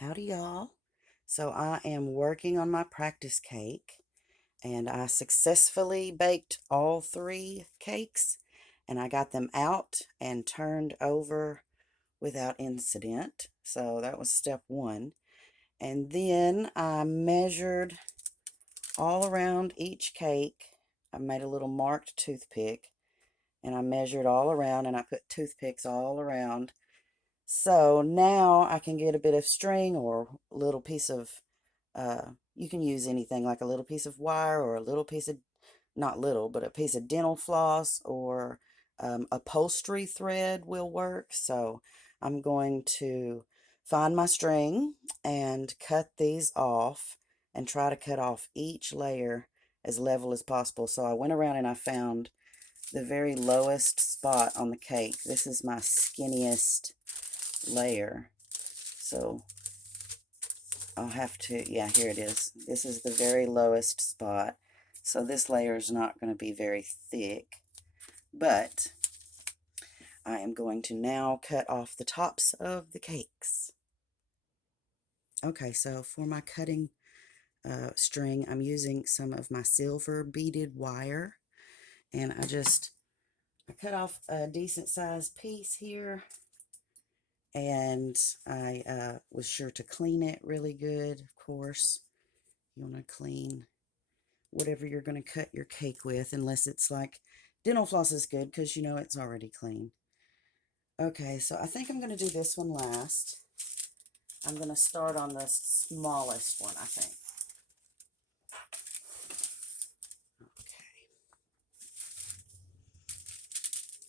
Howdy, y'all. So, I am working on my practice cake, and I successfully baked all three cakes, and I got them out and turned over without incident. So, that was step one. And then I measured all around each cake. I made a little marked toothpick, and I measured all around, and I put toothpicks all around. So now I can get a bit of string or a little piece of you can use anything like a little piece of wire or a little piece of, not little, but a piece of dental floss or upholstery thread will work. So I'm going to find my string and cut these off and try to cut off each layer as level as possible. So I went around and I found the very lowest spot on the cake. This is my skinniest layer. So I'll have to, yeah, here it is. This is the very lowest spot. So this layer is not going to be very thick, but I am going to now cut off the tops of the cakes. Okay, so for my cutting string, I'm using some of my silver beaded wire, and I cut off a decent sized piece here, and I was sure to clean it really good, of course. You want to clean whatever you're going to cut your cake with, unless it's like dental floss is good because you know it's already clean. Okay, so I think I'm going to do this one last. I'm going to start on the smallest one, I think. Okay.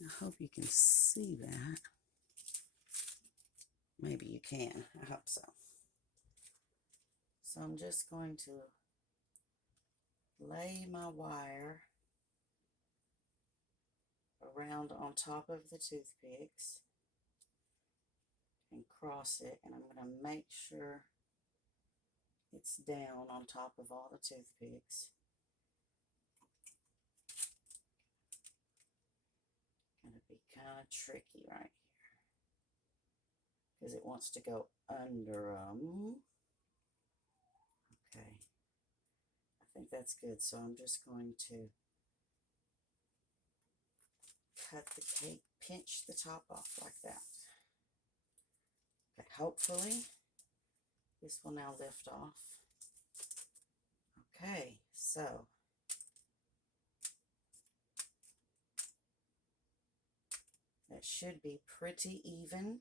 I hope you can see that. Maybe you can. I hope so. So I'm just going to lay my wire around on top of the toothpicks and cross it, and I'm going to make sure it's down on top of all the toothpicks. Going to be kind of tricky right here because it wants to go under them. Okay, I think that's good. So I'm just going to cut the cake, pinch the top off like that. Okay, hopefully this will now lift off. Okay, so that should be pretty even.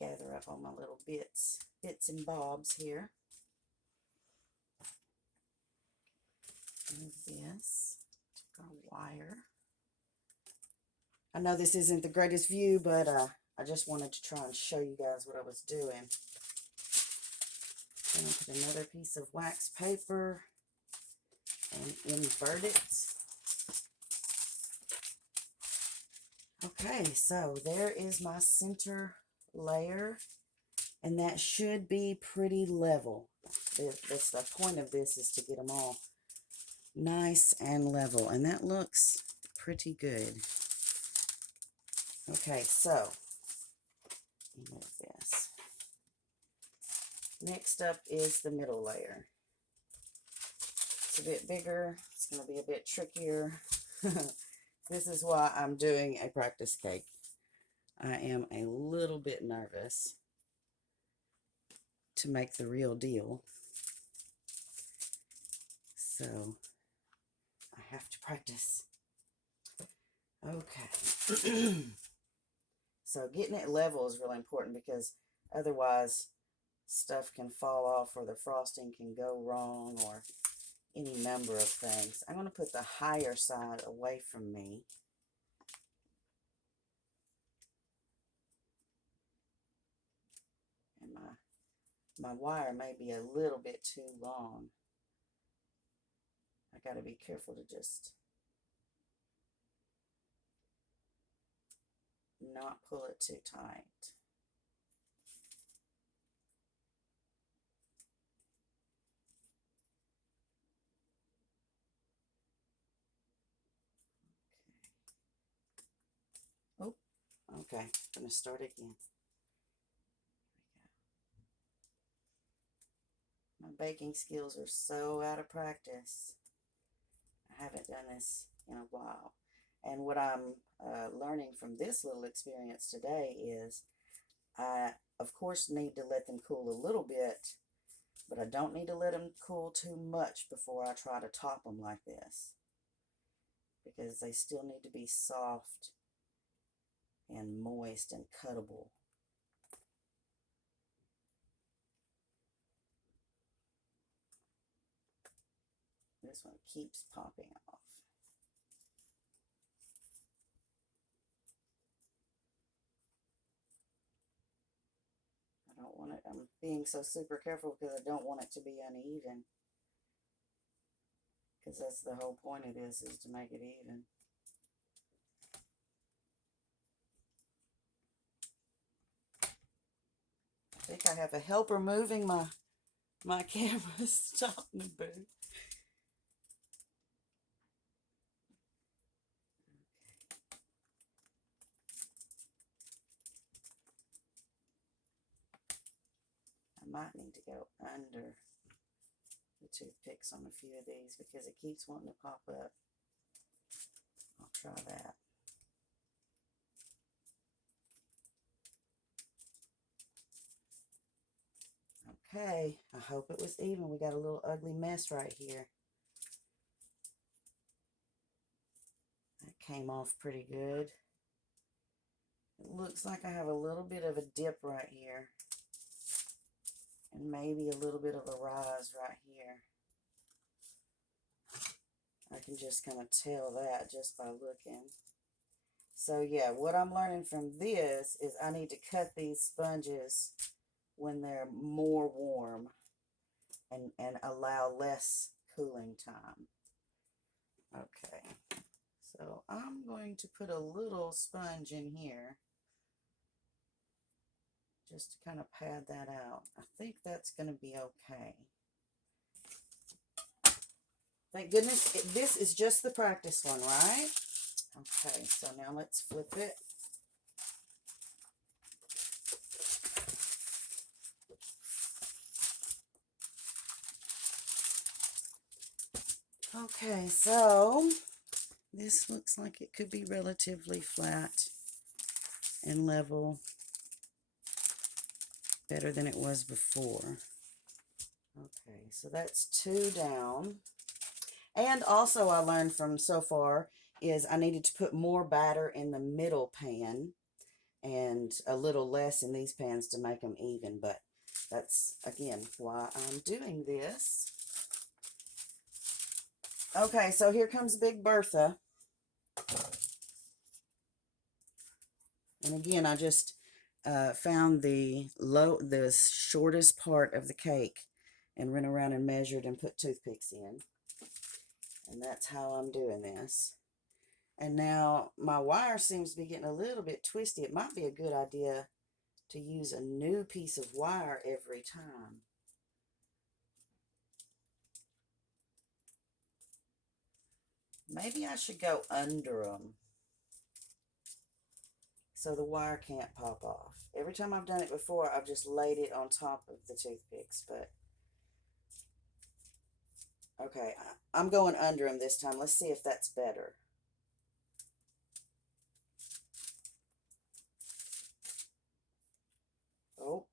Gather up all my little bits and bobs here. Move this, take our wire. I know this isn't the greatest view, but I just wanted to try and show you guys what I was doing. Then I'll put another piece of wax paper and invert it. Okay, so there is my center layer, and that should be pretty level. That's the point of this, is to get them all nice and level, and that looks pretty good. Okay, so move this. Next up is the middle layer. It's a bit bigger. It's going to be a bit trickier. This is why I'm doing a practice cake. I am a little bit nervous to make the real deal. So I have to practice. Okay. So getting it level is really important because otherwise stuff can fall off or the frosting can go wrong or any number of things. I'm going to put the higher side away from me. And my wire may be a little bit too long. I got to be careful to just not pull it too tight. Oh, okay. Okay, I'm going to start again. My baking skills are so out of practice. I haven't done this in a while. And what I'm learning from this little experience today is I, of course, need to let them cool a little bit, but I don't need to let them cool too much before I try to top them like this, because they still need to be soft and moist and cuttable. This one keeps popping off. I don't want it, I'm being so super careful because I don't want it to be uneven. Because that's the whole point of this, is to make it even. I think I have a helper moving my camera. Stop me, boo. I might need to go under the toothpicks on a few of these because it keeps wanting to pop up. I'll try that. Okay, I hope it was even. We got a little ugly mess right here. That came off pretty good. It looks like I have a little bit of a dip right here. And maybe a little bit of a rise right here. I can just kind of tell that just by looking. So yeah, what I'm learning from this is I need to cut these sponges when they're more warm and allow less cooling time. Okay, so I'm going to put a little sponge in here just to kind of pad that out. I think that's going to be okay. Thank goodness this is just the practice one, right? Okay, so now let's flip it. Okay, so this looks like it could be relatively flat and level, better than it was before. Okay, so that's 2 down. And also I learned from so far is I needed to put more batter in the middle pan and a little less in these pans to make them even, but that's, again, why I'm doing this. Okay, so here comes Big Bertha. And again, I just found the shortest part of the cake and went around and measured and put toothpicks in. And that's how I'm doing this. And now my wire seems to be getting a little bit twisty. It might be a good idea to use a new piece of wire every time. Maybe I should go under them so the wire can't pop off. Every time I've done it before, I've just laid it on top of the toothpicks, but okay, I'm going under them this time. Let's see if that's better. Oh,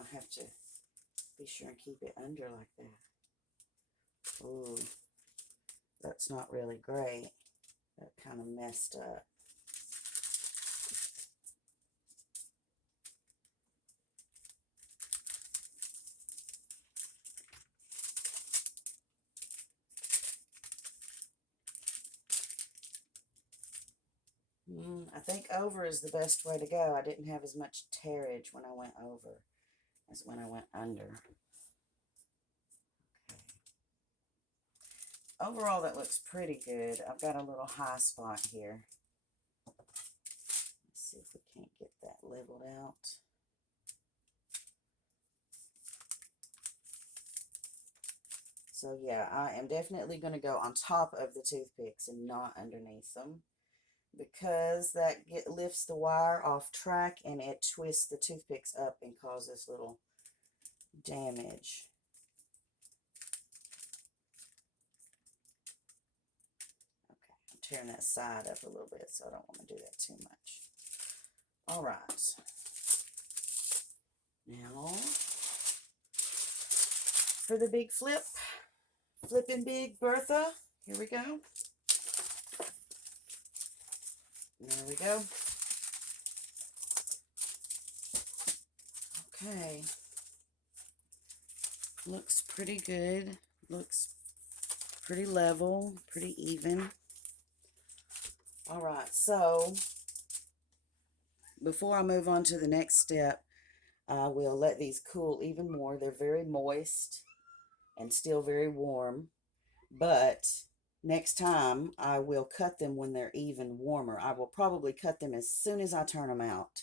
I have to be sure and keep it under like that. Ooh, that's not really great. That kind of messed up. I think over is the best way to go. I didn't have as much tearage when I went over as when I went under. Okay. Overall, that looks pretty good. I've got a little high spot here. Let's see if we can't get that leveled out. So yeah, I am definitely going to go on top of the toothpicks and not underneath them. because lifts the wire off track and it twists the toothpicks up and causes little damage. Okay, I'm tearing that side up a little bit, so I don't want to do that too much. All right. Now, for the big flip, flipping big Bertha. Here we go. There we go. Okay. Looks pretty good. Looks pretty level, pretty even. All right, so before I move on to the next step, I will let these cool even more. They're very moist and still very warm, but next time I will cut them when they're even warmer. I will probably cut them as soon as I turn them out,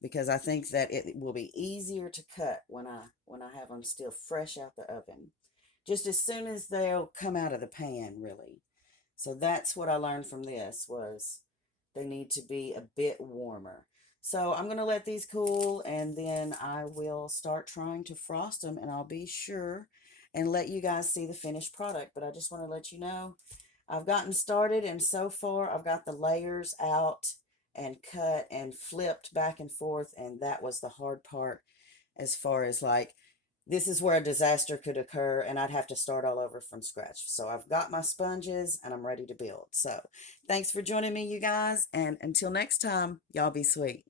because I think that it will be easier to cut when I have them still fresh out the oven. Just as soon as they'll come out of the pan, really. So that's what I learned from this, was they need to be a bit warmer. So I'm going to let these cool, and then I will start trying to frost them, and I'll be sure and let you guys see the finished product. But I just want to let you know I've gotten started, and so far I've got the layers out and cut and flipped back and forth, and that was the hard part, as far as like, this is where a disaster could occur and I'd have to start all over from scratch. So I've got my sponges and I'm ready to build. So thanks for joining me, you guys, and until next time, y'all be sweet.